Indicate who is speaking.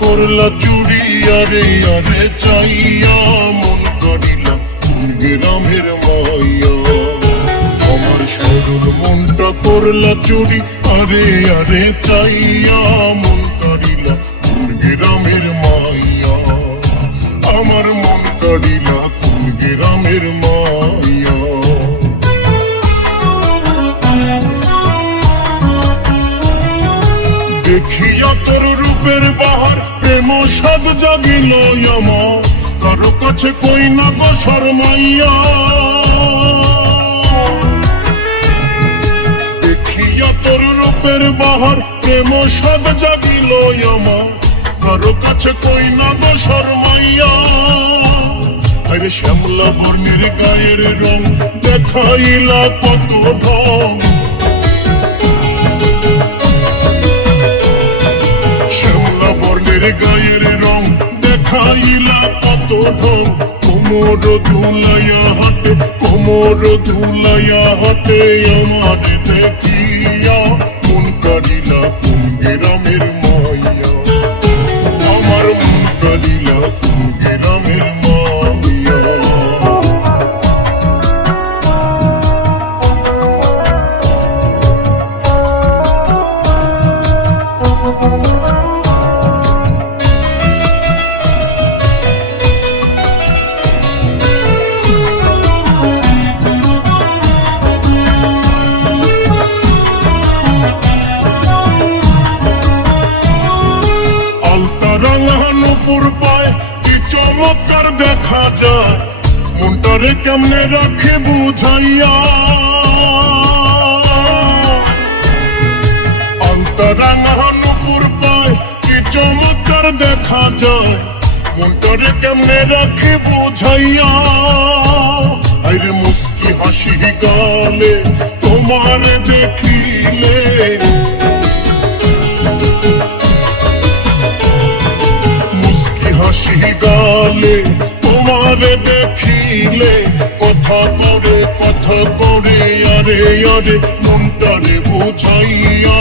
Speaker 1: করলা চুরি, আরে আরে, চাইয়া মন করিলা কোন গ্রামের মাইয়া আমার সরল মনটা করলা চুরি, আরে আরে, চাইয়া মন করিলা কোন গ্রামের মাইয়া আমার মন করিলা গ্রামের মাইয়া দেখিয়া তোর রূপের বাহার, প্রেম সাদ জাগিল আমার কারও কাছে কই না গো শর্মাইয়া। দেখিয়া তোর রূপের বাহার, প্রেম সাদ জাগিল আমার কারও কাছে কই না গো শর্মাইয়া। আরে শ্যামলা বর্ণের গায়ের রং দেখাইলা কত ঢং। বর্ণের গায়ের রং দেখাইলা কত ঢং। কোমর ধুলাইয়া হাতে কোমর ধুলাইয়া হাতে আমার দেখিয়া পায়, কি চমৎকার দেখা যায়। মনটারে কেমনে রাখে বুঝাইয়া। আলতা নুপুর পায়, কি চমৎকার দেখা যায়। মনটারে কেমনে রাখে বুঝাইয়া। আরে মুস্কি হাসি গালে, তোমার দেখিলে। গালে তোমারে দেখিলে কথা করে কথা করে আরে আরে মনটারে বুঝাইয়া